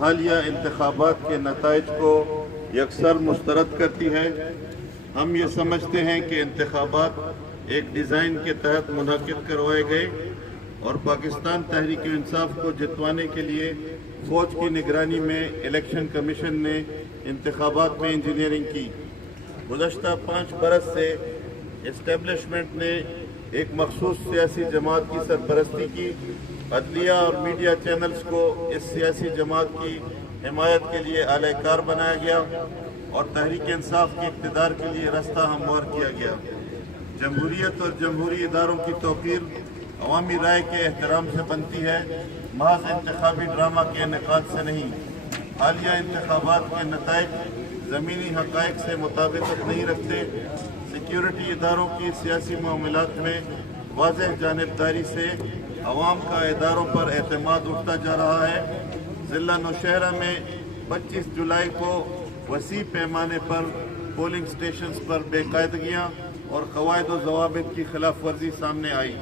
حالیہ انتخابات کے نتائج کو یکسر مسترد کرتی ہے۔ ہم یہ سمجھتے ہیں کہ انتخابات ایک ڈیزائن کے تحت منعقد کروائے گئے اور پاکستان تحریک انصاف کو جتوانے کے لیے فوج کی نگرانی میں الیکشن کمیشن نے انتخابات میں انجینئرنگ کی۔ گزشتہ 5 برس سے اسٹیبلشمنٹ نے ایک مخصوص سیاسی جماعت کی سرپرستی کی۔ عدلیہ اور میڈیا چینلز کو اس سیاسی جماعت کی حمایت کے لیے اعلی کار بنایا گیا اور تحریک انصاف کے اقتدار کے لیے راستہ ہموار کیا گیا۔ جمہوریت اور جمہوری اداروں کی توقیر عوامی رائے کے احترام سے بنتی ہے، محض انتخابی ڈرامہ کے انعقاد سے نہیں۔ حالیہ انتخابات کے نتائج زمینی حقائق سے مطابقت نہیں رکھتے۔ سیکیورٹی اداروں کی سیاسی معاملات میں واضح جانبداری سے عوام کا اداروں پر اعتماد اٹھتا جا رہا ہے۔ ضلع نوشہرہ میں 25 جولائی کو وسیع پیمانے پر پولنگ سٹیشنز پر بے قاعدگیاں اور قواعد و ضوابط کی خلاف ورزی سامنے آئی۔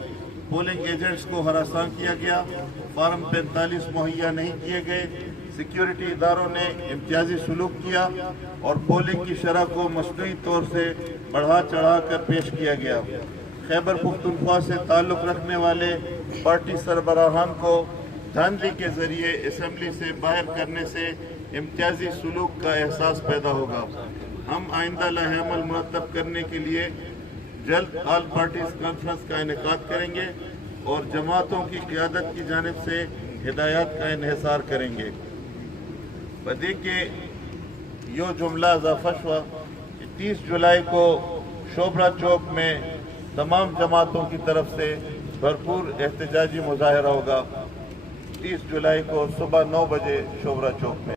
پولنگ ایجنٹس کو ہراساں کیا گیا، فارم 45 مہیا نہیں کیے گئے، سیکیورٹی اداروں نے امتیازی سلوک کیا اور پولنگ کی شرح کو مصنوعی طور سے بڑھا چڑھا کر پیش کیا گیا۔ خیبر پختونخوا سے تعلق رکھنے والے پارٹی سربراہان کو دھاندلی کے ذریعے اسمبلی سے باہر کرنے سے امتیازی سلوک کا احساس پیدا ہوگا۔ ہم آئندہ لائحہ عمل مرتب کرنے کے لیے جلد آل پارٹیز کانفرنس کا انعقاد کریں گے اور جماعتوں کی قیادت کی جانب سے ہدایات کا انحصار کریں گے۔ بدی کے یو جملہ اضافہ ہوا کہ 30 جولائی کو شوبرا چوک میں تمام جماعتوں کی طرف سے بھرپور احتجاجی مظاہرہ ہوگا۔ 30 جولائی کو صبح 9 بجے شوبرا چوک میں۔